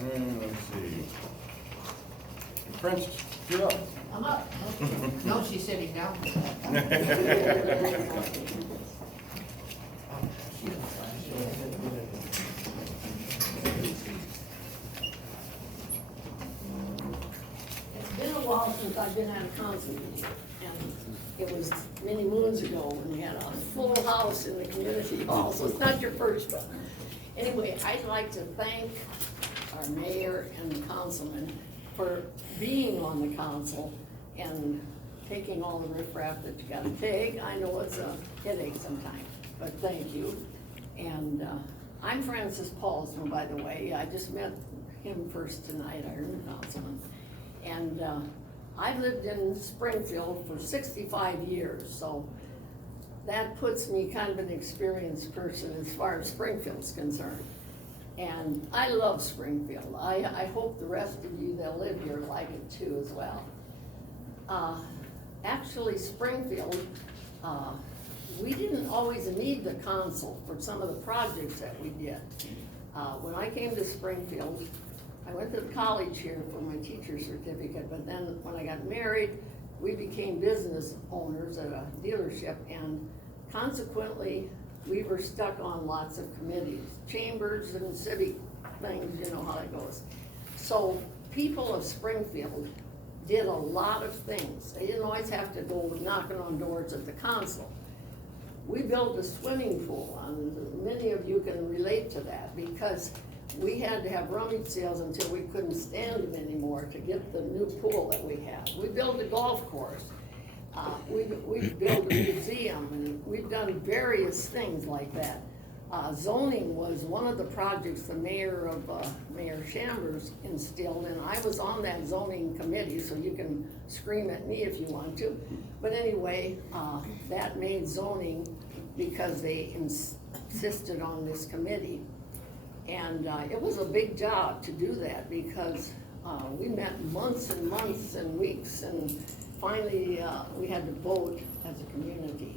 Let's see. Francis, you're up. I'm up. No, she's sitting down. It's been a while since I've been at a council meeting, and it was many moons ago when we had a full house in the community hall, so it's not your first one. Anyway, I'd like to thank our mayor and the councilman for being on the council and taking all the riffraff that you gotta take. I know it's a headache sometimes, but thank you. And I'm Francis Palsma, by the way. I just met him first tonight, our new councilman. And I've lived in Springfield for 65 years, so that puts me kind of an experienced person as far as Springfield's concerned. And I love Springfield. I hope the rest of you that live here like it too as well. Actually, Springfield, we didn't always need the council for some of the projects that we did. When I came to Springfield, I went to college here for my teacher's certificate, but then when I got married, we became business owners at a dealership, and consequently, we were stuck on lots of committees, chambers and civic things, you know how that goes. So people of Springfield did a lot of things. They didn't always have to go knocking on doors at the council. We built a swimming pool, and many of you can relate to that, because we had to have rummage sales until we couldn't stand them anymore to get the new pool that we have. We built a golf course. We built a museum, and we've done various things like that. Zoning was one of the projects the mayor Chambers instilled, and I was on that zoning committee, so you can scream at me if you want to. But anyway, that made zoning because they insisted on this committee. And it was a big job to do that, because we met months and months and weeks, and finally we had to vote as a community.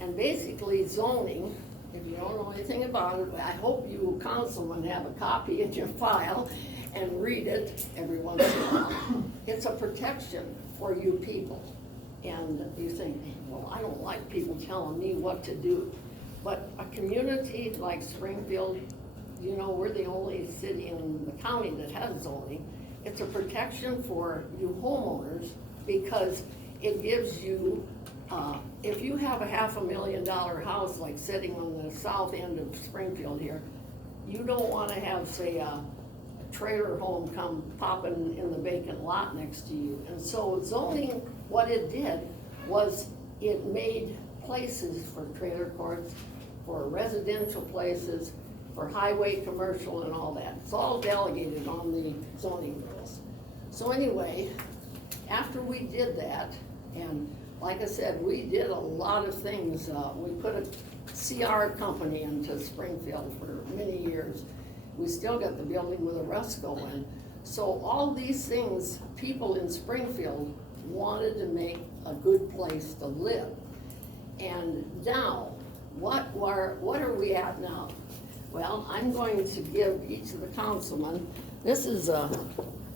And basically zoning, if you don't know anything about it, I hope you councilmen have a copy in your file and read it every once in a while. It's a protection for you people. And you think, well, I don't like people telling me what to do. But a community like Springfield, you know, we're the only city in the county that has zoning. It's a protection for you homeowners, because it gives you, if you have a $500,000 house like sitting on the south end of Springfield here, you don't want to have, say, a trailer home come popping in the vacant lot next to you. And so zoning, what it did was it made places for trailer courts, for residential places, for highway, commercial, and all that. It's all delegated on the zoning rules. So anyway, after we did that, and like I said, we did a lot of things. We put a CR company into Springfield for many years. We still got the building with a rust going. So all these things, people in Springfield wanted to make a good place to live. And now, what are we at now? Well, I'm going to give each of the councilmen, this is a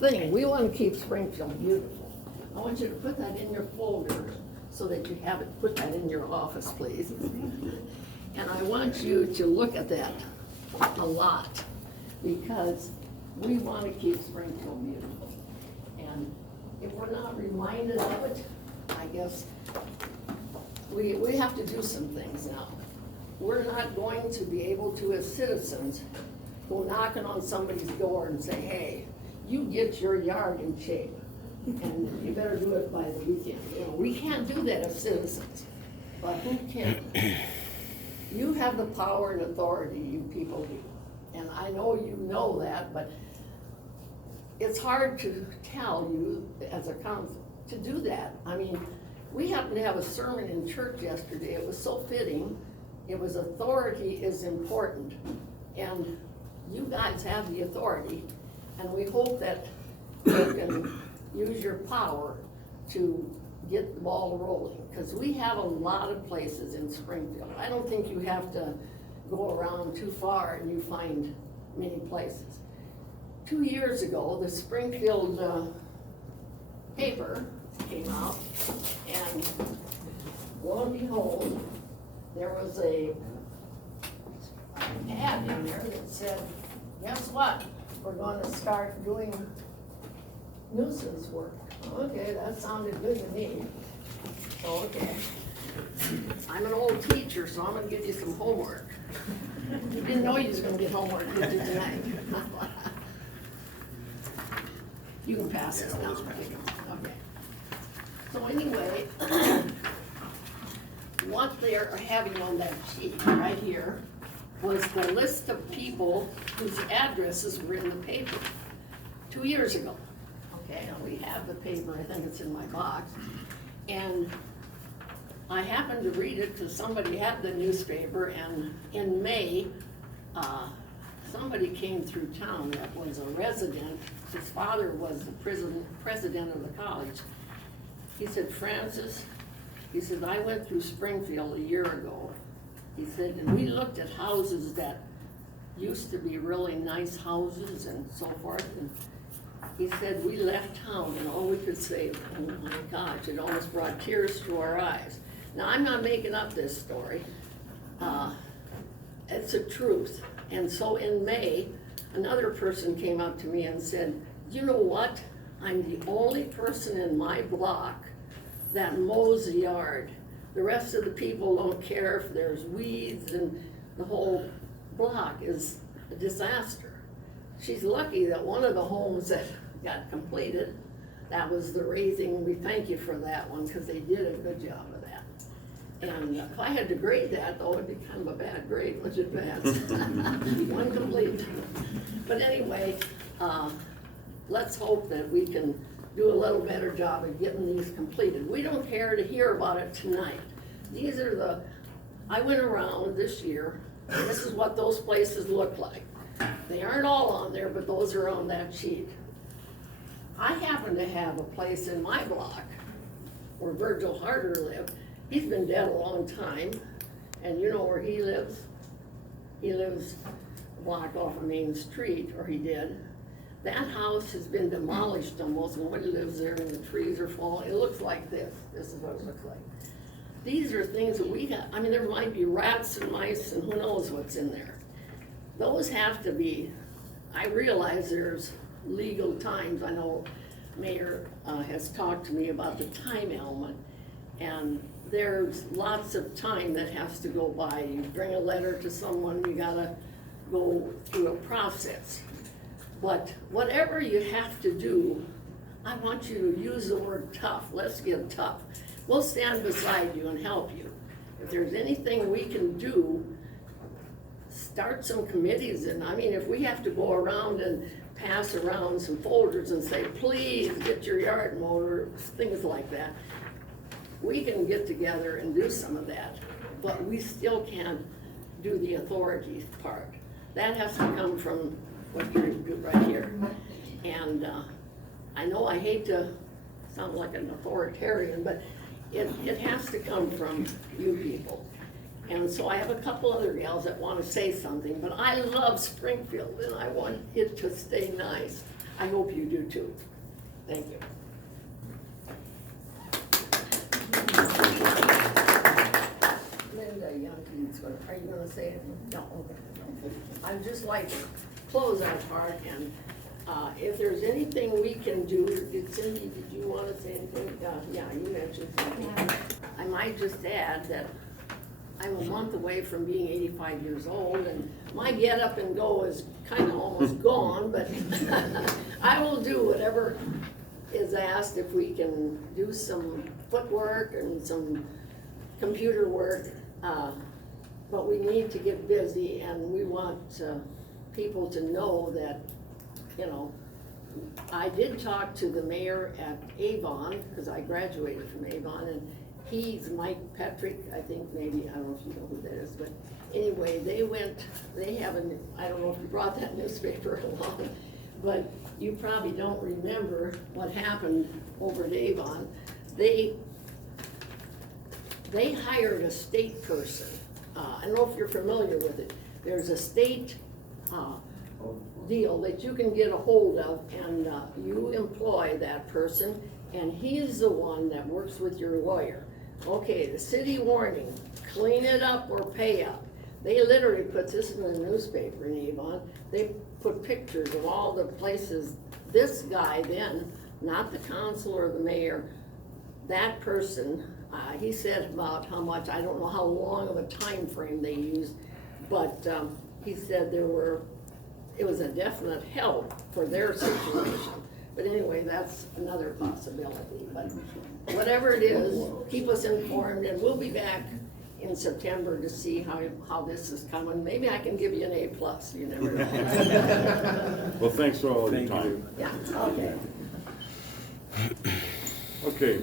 thing, we want to keep Springfield beautiful. I want you to put that in your folder so that you have it, put that in your office, please. And I want you to look at that a lot, because we want to keep Springfield beautiful. And if we're not reminded of it, I guess we have to do some things now. We're not going to be able to, as citizens, go knocking on somebody's door and say, hey, you get your yard in shape, and you better do it by the weekend. You know, we can't do that as citizens, but who can? You have the power and authority, you people do. And I know you know that, but it's hard to tell you as a council to do that. I mean, we happened to have a sermon in church yesterday. It was so fitting. It was authority is important. And you guys have the authority. And we hope that you can use your power to get the ball rolling. Because we have a lot of places in Springfield. I don't think you have to go around too far and you find many places. 2 years ago, the Springfield paper came out, and lo and behold, there was a ad in there that said, guess what? We're gonna start doing nuisance work. Okay, that sounded good to me. So, okay. I'm an old teacher, so I'm gonna give you some homework. You didn't know you was gonna get homework, did you, tonight? You can pass this down. Okay. So anyway, what they're having on that sheet right here was the list of people whose addresses were in the paper 2 years ago. Okay, and we have the paper, I think it's in my box. And I happened to read it because somebody had the newspaper, and in May, somebody came through town that was a resident. His father was the president of the college. He said, Francis, he said, I went through Springfield a year ago. He said, and we looked at houses that used to be really nice houses and so forth. And he said, we left town and all we could say, oh my gosh, it almost brought tears to our eyes. Now, I'm not making up this story. It's the truth. And so in May, another person came up to me and said, you know what? I'm the only person in my block that mows the yard. The rest of the people don't care if there's weeds, and the whole block is a disaster. She's lucky that one of the homes that got completed, that was the raising. We thank you for that one, because they did a good job of that. And if I had to grade that, though, it'd be kind of a bad grade, which is bad. One complete. But anyway, let's hope that we can do a little better job of getting these completed. We don't care to hear about it tonight. These are I went around this year, and this is what those places look like. They aren't all on there, but those are on that sheet. I happen to have a place in my block where Virgil Harder lived. He's been dead a long time, and you know where he lives? He lives a block off of Main Street, or he did. That house has been demolished almost, nobody lives there, and the trees are falling. It looks like this. This is what it looks like. These are things that we got. I mean, there might be rats and mice and who knows what's in there. Those have to be, I realize there's legal times. I know Mayor has talked to me about the time element, and there's lots of time that has to go by. You bring a letter to someone, you gotta go through a process. But whatever you have to do, I want you to use the word tough. Let's get tough. We'll stand beside you and help you. If there's anything we can do, start some committees. And I mean, if we have to go around and pass around some folders and say, please get your yard mowed, or things like that, we can get together and do some of that. But we still can't do the authority part. That has to come from what you do right here. And I know I hate to sound like an authoritarian, but it has to come from you people. And so I have a couple other gals that want to say something, but I love Springfield and I want it to stay nice. I hope you do too. Thank you. Linda Youngkin's are you gonna say it? No, okay. I'd just like to close our part, and if there's anything we can do, Cindy, did you want to say anything? Yeah, you mentioned something. I might just add that I'm a month away from being 85 years old, and my get up and go is kind of almost gone, but I will do whatever is asked. If we can do some footwork and some computer work, but we need to get busy, and we want people to know that, you know, I did talk to the mayor at Avon, because I graduated from Avon, and he's Mike Petrick, I think, maybe, I don't know if you know who that is, but anyway, they have I don't know if you brought that newspaper along, but you probably don't remember what happened over at Avon. They hired a state person. I don't know if you're familiar with it. There's a state deal that you can get a hold of, and you employ that person, and he's the one that works with your lawyer. Okay, the city warning, clean it up or pay up. They literally put this in the newspaper, Yvonne. They put pictures of all the places, this guy then, not the council or the mayor, that person, he said about how much, I don't know how long of a time frame they used, but he said it was a definite help for their situation. But anyway, that's another possibility, but whatever it is, keep us informed, and we'll be back in September to see how this is coming. Maybe I can give you an A+, you never know. Well, thanks for all your Thank time. you. Yeah, okay. Okay,